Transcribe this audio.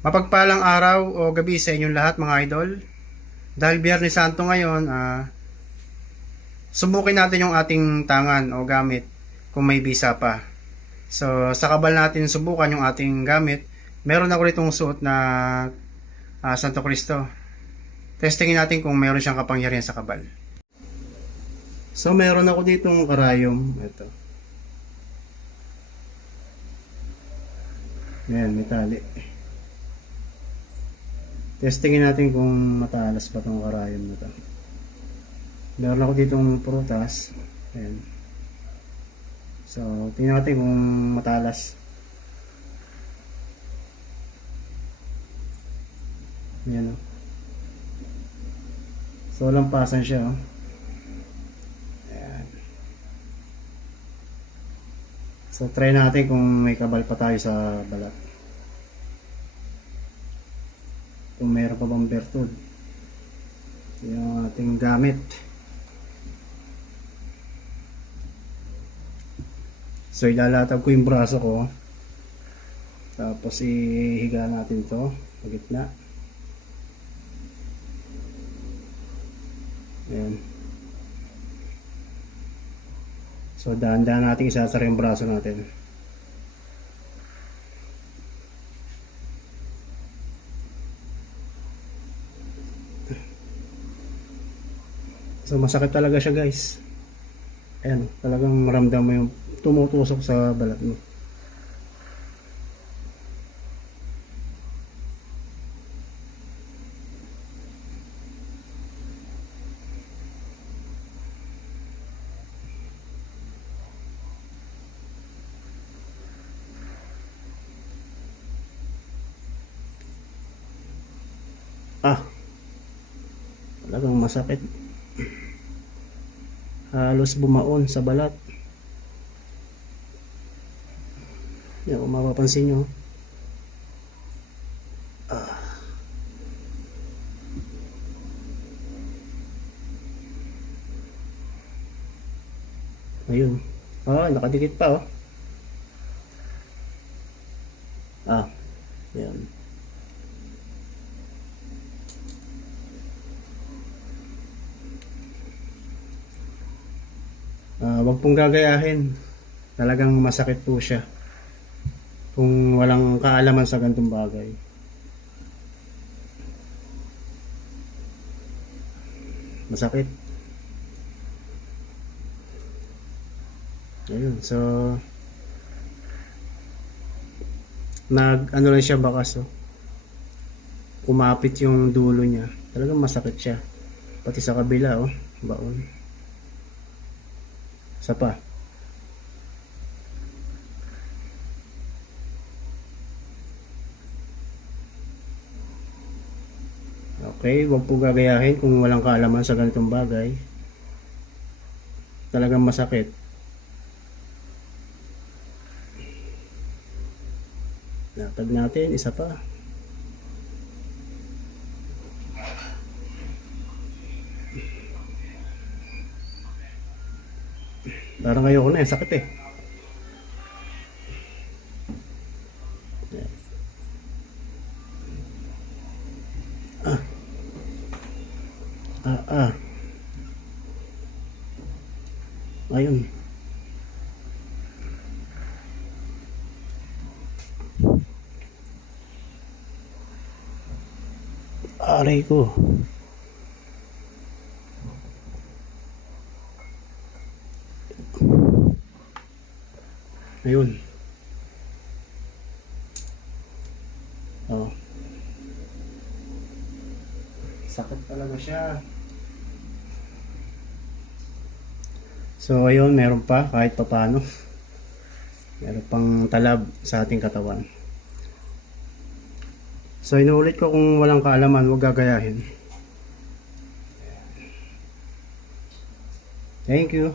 Mapagpalang araw o gabi sa inyong lahat mga idol. Dahil Biyernes Santo ngayon, subukin natin yung ating tangan o gamit kung may bisa pa. So sa kabal natin subukan yung ating gamit. Meron ako ritong suot na Santo Cristo. Testingin natin kung meron siyang kapangyarihan sa kabal. So meron ako ditong karayom. Ito. Ayan, may tali. Testingin natin kung matalas ba itong karayom na ito. Meron ako ditong prutas. Ayan. So, tingnan natin kung matalas. Ayan o. So, lampasan siya o. Ayan. So, try natin kung may kabal pa tayo sa balat. Kung mayroon pa bang bertud yung ating gamit. So ilalatag ko yung braso ko, tapos ihiga natin to sa gitna. Ayan. So dahan-dahan natin isasara yung braso natin. So masakit talaga siya guys. Ayan, talagang maramdam mo yung tumutusok sa balat mo. Talagang masakit. Halos bumaon sa balat. Yan, kung mapapansin nyo. Ayun. Nakadikit pa oh. Yan. Wag pong gagayahin. Talagang masakit po siya kung walang kaalaman sa ganitong bagay. Masakit. Ayun, so ano lang siya bakas oh. Kumapit yung dulo niya. Talagang masakit siya. Pati sa kabila oh, baon. Isa pa. Okay, huwag po gagayahin kung walang kaalaman sa ganitong bagay. Talagang masakit. Natag natin, isa pa. Parang ayoko na, sakit eh. Ayun. Aray ko. Ayun. Sakit talaga siya. So ayun, meron pa kahit papaano. Meron pang talab sa ating katawan. So inuulit ko, kung walang kaalaman, huwag gagayahin. Thank you.